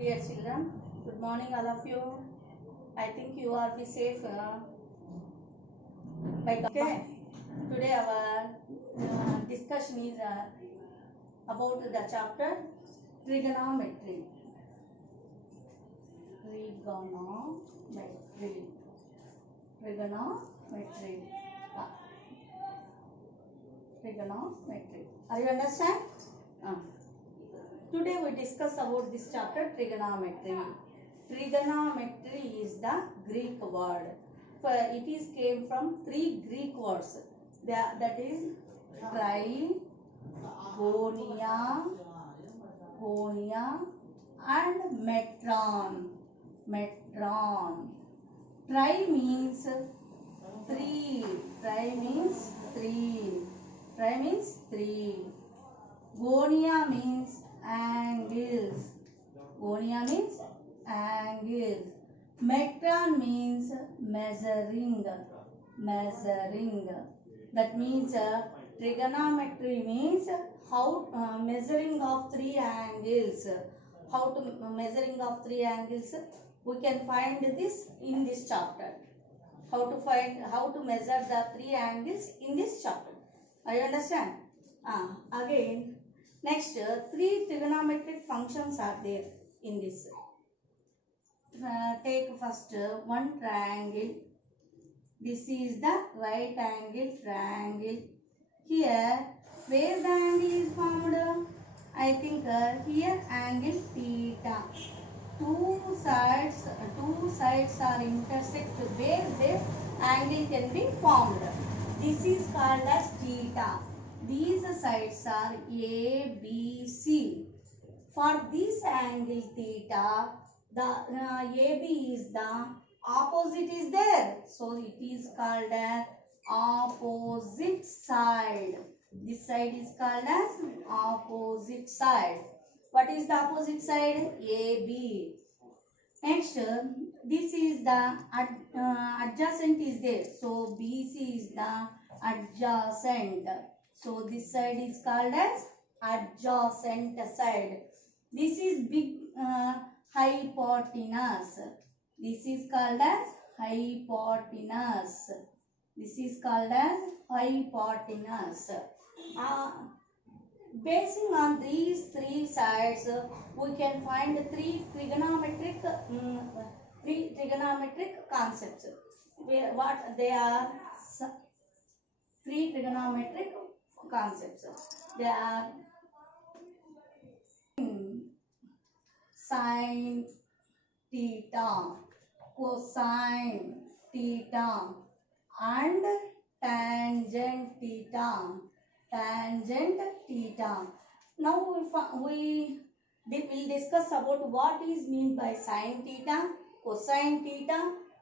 Dear children, good morning all of you. I think you are be safe by okay. Today our discussion is about the chapter trigonometry. Trigonometry. Trigonometry. Ah, Trigonometry. Are you understand? Today we discuss about this chapter trigonometry. Trigonometry is the Greek word. It is came from three Greek words. That is trigonia, gonia, and metron. Metron. Tri means three. Tri means three. Tri means three. Gonia means angles. Gonia means angles. Metron means measuring. Measuring. That means trigonometry means how measuring of three angles. How to measuring of three angles? We can find this in this chapter. How to measure the three angles in this chapter. Are you understand? Again, next three trigonometric functions are there in this. Take first one triangle. This is the right angle triangle. Here, where the angle is formed? I think here angle theta. Two sides are intersect where the angle can be formed. This is called as theta. These sides are A, B, C. For this angle theta, the AB is the opposite is there. So it is called as opposite side. This side is called as opposite side. What is the opposite side? AB. Next, this is the adjacent is there. So BC is the adjacent. So this side is called as adjacent side. This is big hypotenuse. This is called as hypotenuse. This is called as hypotenuse. Basing on these three sides, we can find three trigonometric concepts. What they are? Three trigonometric concepts. They are sine theta, cosine theta, and tangent theta. Tangent theta. Now we will discuss about what is meant by sine theta, cosine theta,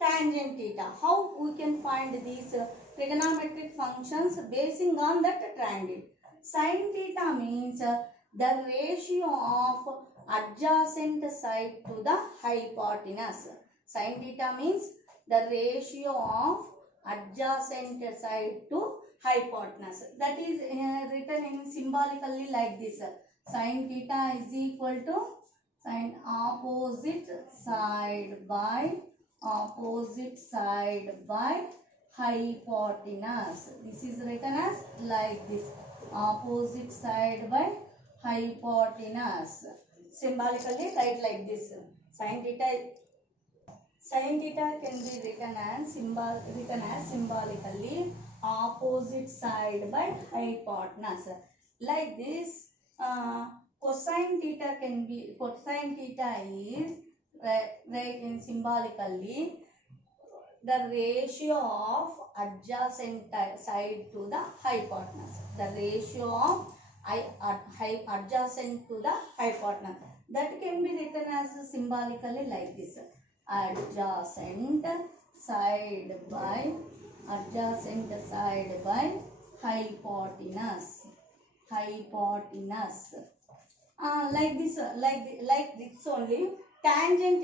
tangent theta. How we can find these trigonometric functions basing on that triangle. Sine theta means the ratio of adjacent side to the hypotenuse. Sine theta means the ratio of adjacent side to hypotenuse. That is written in symbolically like this. Sine theta is equal to sine opposite side by hypotenuse. This is written as like this. Opposite side by hypotenuse. Symbolically write like this. Sine theta can be written as symbolically opposite side by hypotenuse. Like this, cosine theta is written symbolically the ratio of adjacent side to the hypotenuse. The ratio of adjacent to the hypotenuse. That can be written as symbolically like this. Adjacent side by hypotenuse. Like this only. Tangent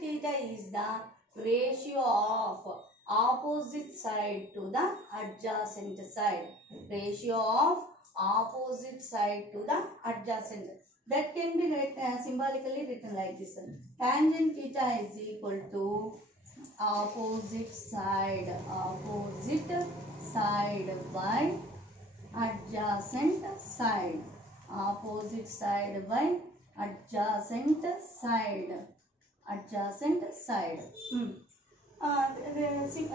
theta is the ratio of opposite side to the adjacent side. Ratio of opposite side to the adjacent. That can be symbolically written like this. Tangent theta is equal to opposite side by adjacent side, opposite side by adjacent side, adjacent side.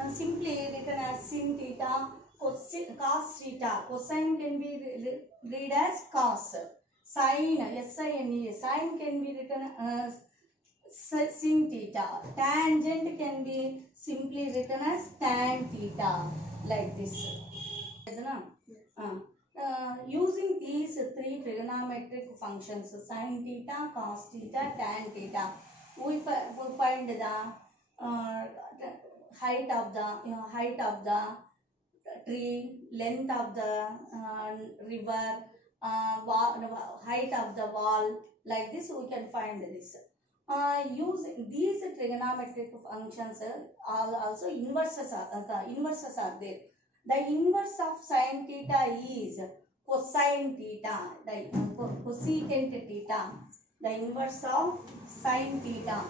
Simply written as sin theta, cos theta. Cosine can be read as cos. Sine, S-I-N-E, sine can be written as sin theta. Tangent can be simply written as tan theta, like this. Using these three trigonometric functions, sin theta, cos theta, tan theta, we find the height of the tree, length of the river, height of the wall. Like this, we can find this. Using these trigonometric functions, also inverses are there. The inverse of sin theta is cosine theta, the cosecant theta. The inverse of sin theta,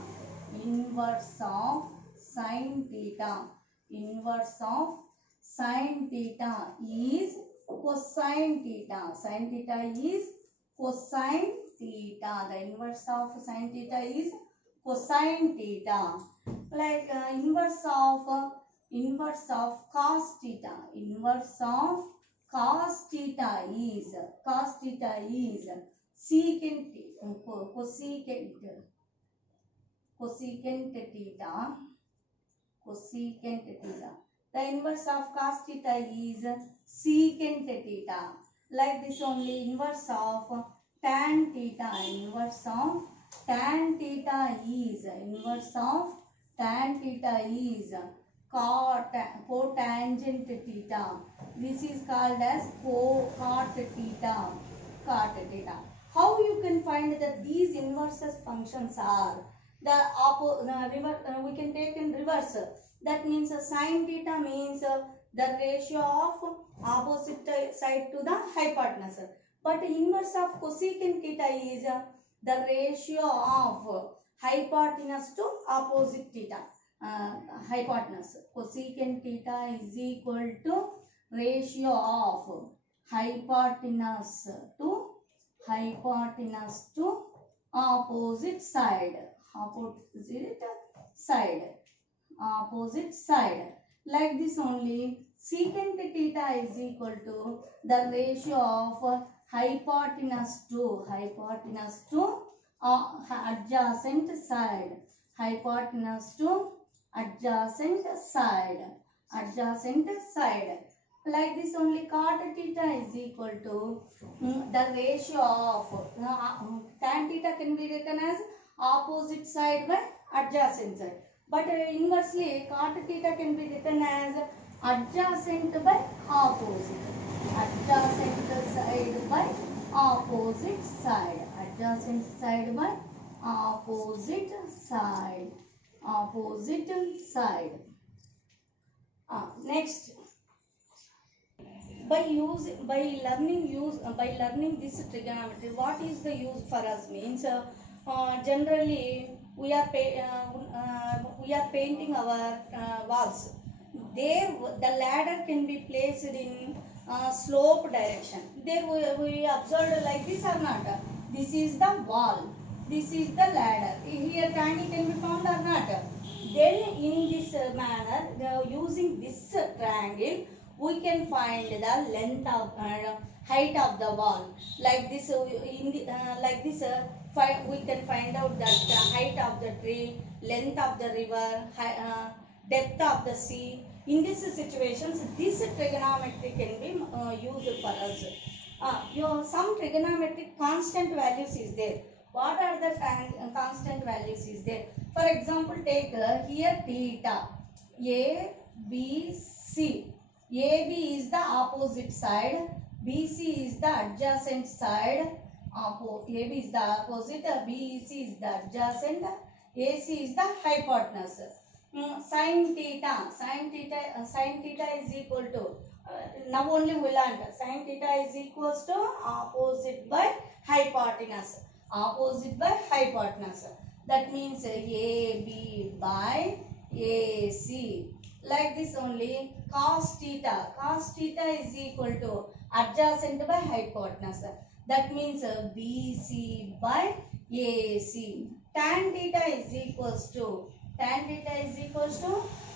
inverse of sin theta, inverse of sin theta is cosine theta. Sin theta is cosine theta. The inverse of sin theta is cosine theta. Like inverse of cos theta. Inverse of cos theta is secant cosecant theta. Cosecant theta. The inverse of cos theta is secant theta. Like this only, inverse of tan theta. Inverse of tan theta is cotangent theta. This is called as cot theta. Cot theta. How you can find that these inverses functions are we can take in reverse. That means sin theta means the ratio of opposite side to the hypotenuse. But inverse of cosecant theta is the ratio of hypotenuse to opposite theta. Hypotenuse. Cosecant theta is equal to ratio of hypotenuse to opposite side. Opposite side. Like this only, secant theta is equal to the ratio of hypotenuse to adjacent side. Hypotenuse to adjacent side. Like this only, cot theta is equal to the ratio of tan theta can be written as opposite side by adjacent side. But inversely, cot theta can be written as adjacent by opposite. Adjacent side by opposite side. Adjacent side by opposite side. Next, by learning this trigonometry, what is the use for us means generally we are painting our walls. There the ladder can be placed in slope direction. There we observed like this or not. This is the wall. This is the ladder. Here triangle can be found or not. Then in this manner, using this triangle, we can find the length of height of the wall. Like this, we can find out that the height of the tree, length of the river, depth of the sea. In these situations, this trigonometry can be used for us. Some trigonometric constant values is there. What are the constant values is there? For example, take here theta, A, B, C. AB is the opposite side, BC is the adjacent side. AB is the opposite, BC is the adjacent, AC is the hypotenuse. Sin theta is equal to, now only we learned, sin theta is equals to opposite by hypotenuse. opposite by hypotenuse. That means AB by AC. Like this only, cos theta. Cos theta is equal to adjacent by hypotenuse. That means BC by AC. Tan theta is equals to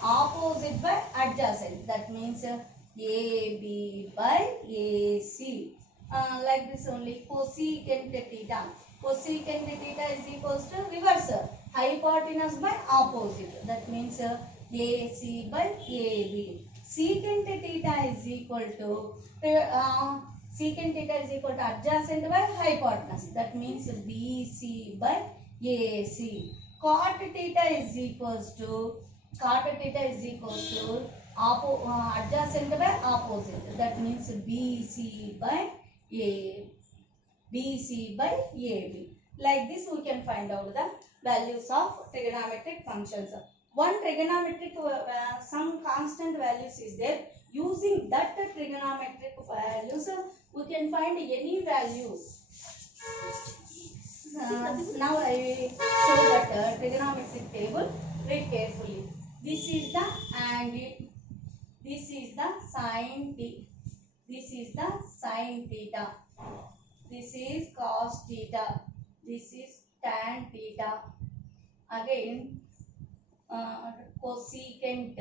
opposite by adjacent. That means AB by AC. Like this only, cosecant theta. Cosecant theta is equals to reverse, hypotenuse by opposite. That means AC by AB. Secant theta is equal to adjacent by hypotenuse. That means BC by AC. Cot theta is equals to adjacent by opposite. That means BC by AB. Like this we can find out the values of trigonometric functions. One trigonometric some constant values is there. Using that trigonometric values we can find any values. Now I will show that trigonometric table. Read carefully. This is the angle. This is the sin theta. This is the sin theta. This is cos theta. This is tan theta. Again, cosecant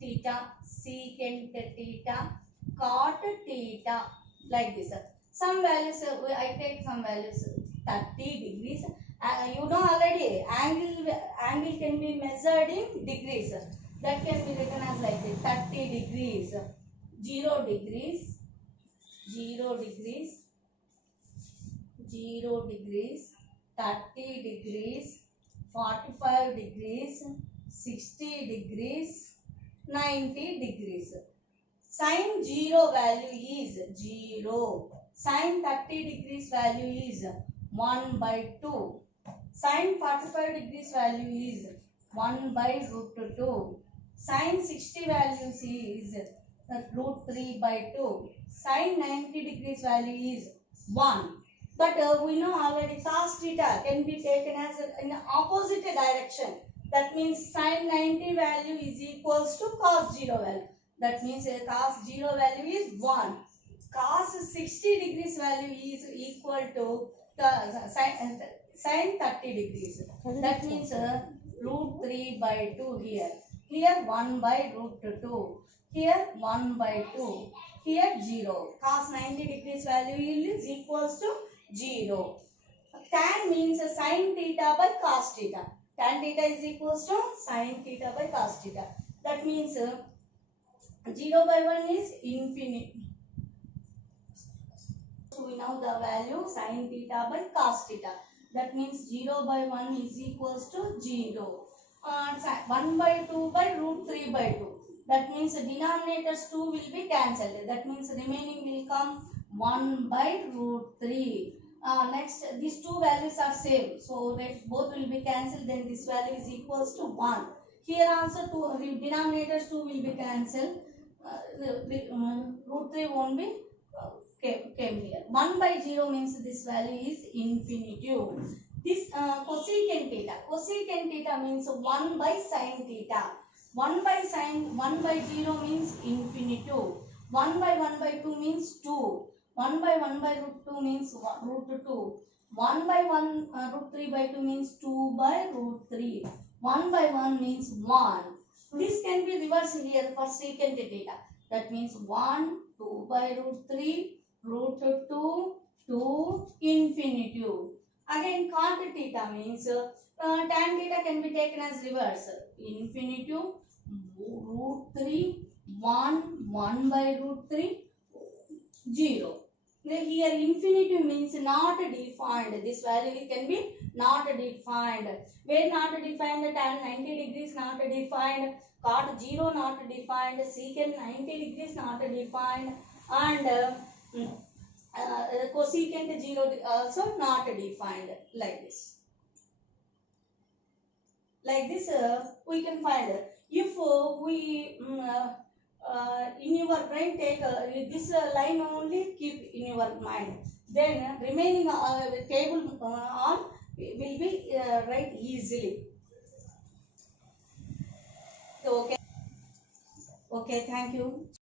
theta, secant theta, cot theta. Like this. Some values, I take some values. 30 degrees. You know already, angle can be measured in degrees. That can be written as like this: 30 degrees, 0 degrees, 0 degrees, 0 degrees, 30 degrees, 45 degrees, 60 degrees, 90 degrees. Sin 0 value is 0. Sin 30 degrees value is 1 by 2. Sin 45 degrees value is 1 by root 2. Sin 60 values is root 3 by 2. Sin 90 degrees value is 1. But we know already cos theta can be taken as in the opposite direction. That means sin 90 value is equals to cos 0 value. That means cos 0 value is 1. Cos 60 degrees value is equal to sin 30 degrees. That means root 3 by 2 here. Here 1 by root 2. Here 1 by 2. Here 0. Cos 90 degrees value is equals to 0. Tan means sin theta by cos theta. Tan theta is equals to sin theta by cos theta. That means 0 by 1 is infinity. So we know the value sin theta by cos theta. That means 0 by 1 is equals to 0. 1 by 2 by root 3 by 2. That means the denominators 2 will be cancelled. That means remaining will come 1 by root 3. Next, these two values are same. So both will be cancelled. Then this value is equals to 1. Here also denominators 2 will be cancelled. Root 3 won't be came here. 1 by 0 means this value is infinitive. This cosecant theta means 1 by sin theta. 1 by 0 means infinitive. 1 by 2 means 2. 1 by root 2 means root 2. 1 by root 3 by 2 means 2 by root 3. 1 by 1 means 1. This can be reversed here for secant theta. That means 1, 2 by root 3, root 2, 2, infinitive. Again, cot theta means tan theta can be taken as reverse. Infinitive, root 3, 1, 1 by root 3, 0. Here infinitive means not defined. This value can be not defined. Where not defined? Tan 90 degrees not defined. Cot 0 not defined. Secant 90 degrees not defined. And cosecant 0 also not defined. Like this. Like this we can find. If we in your brain take this line only keep in your mind. then remaining table on will be write easily. So, okay, thank you.